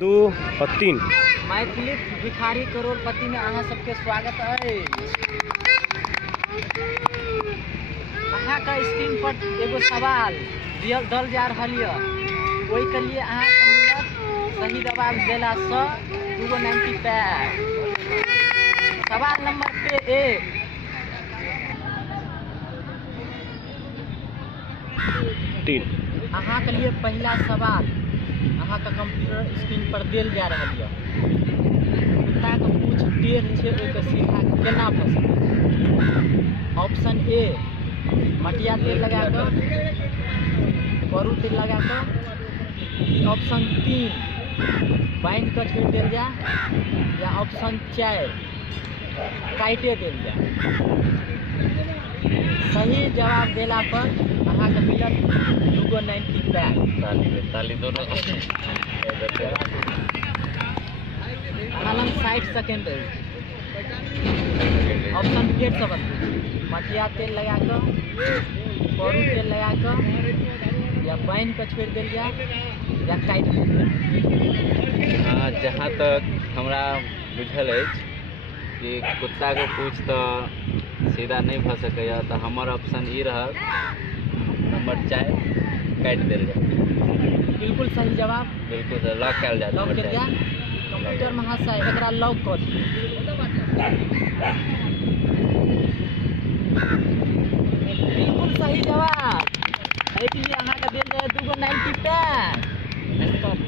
2 और 3। मैथिली भिखारी करोड़पति में अहाँ सबके स्वागत है। अहाँ का स्क्रीन पर एगो सवाल दल जा रहा है, वही के लिए अहाँ के मिलत सही जवाब देला से 290 पैक। सवाल नंबर पे 3। अहाँ के लिए पहला सवाल अहाँ का कंप्यूटर स्क्रीन पर देल जा रहा है। कुत्ता के पूछ टेढ़ छै, ओहि के सीधा केना भऽ सकैत? ऑप्शन ए मटिया तेल लगा कर, करू तेल लगा कर। ऑप्शन 3 बांध कर छोड़ देल जा, या ऑप्शन 4 काटे देल जा। सही जवाब देला पर अहाँ के मिलत 290 पैक। ताली दोनों अनंत 60 सेकेंड है। ऑप्शन फेर से बताओ, मटिया तेल लगा कर, करू तेल लगा कर, या बांध कर छोड़ देल जा, या काट देल जा। हाँ, जहाँ तक हमरा बुझल है कि कुत्ता के पूछ तो सीधा नहीं भऽ सकैया, तो हमर ऑप्शन ई रहत नंबर 4 काट देल जाए। बिल्कुल सही जवाब। बिल्कुल सर, लॉक कयल जाए। लॉक कर दिया। कंप्यूटर महाशय एकरा लॉक कर दिया। बिल्कुल सही जवाब। एके लिए अहाँ के देल जाए 290 पैक। स्टॉप।